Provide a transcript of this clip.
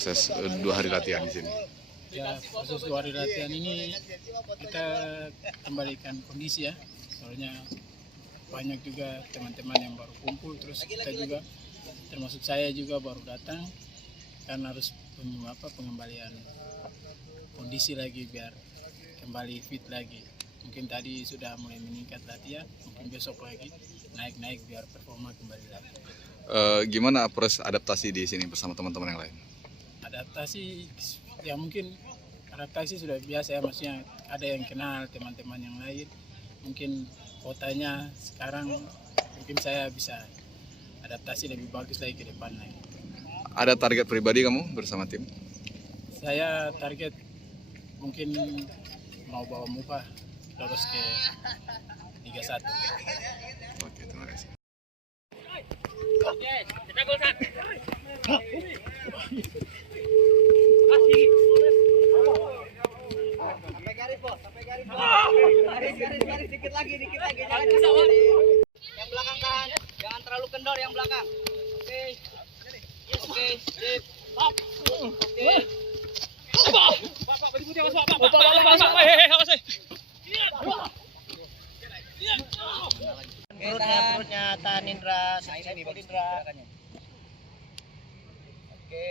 proses 2 hari latihan di sini? Ya, proses 2 hari latihan ini kita kembalikan kondisi ya. Soalnya banyak juga teman-teman yang baru kumpul, terus kita juga termasuk saya juga baru datang, kan harus pengembalian kondisi lagi biar kembali fit lagi. Mungkin tadi sudah mulai meningkat latihan, mungkin besok lagi naik-naik biar performa kembali lagi. Gimana proses adaptasi di sini bersama teman-teman yang lain? Adaptasi ya mungkin adaptasi sudah biasa ya, maksudnya ada yang kenal teman-teman yang lain, mungkin kotanya sekarang mungkin saya bisa adaptasi lebih bagus lagi ke depan lagi. Ada target pribadi kamu bersama tim? Saya target mungkin mau bawa Mupa lolos ke Liga 1. Oke, terima kasih. Garis, dikit lagi, jangan yang belakang tahan, jangan terlalu kendor yang belakang. Oke, sip. Oke. Perutnya tahan Indra, Indra. Oke.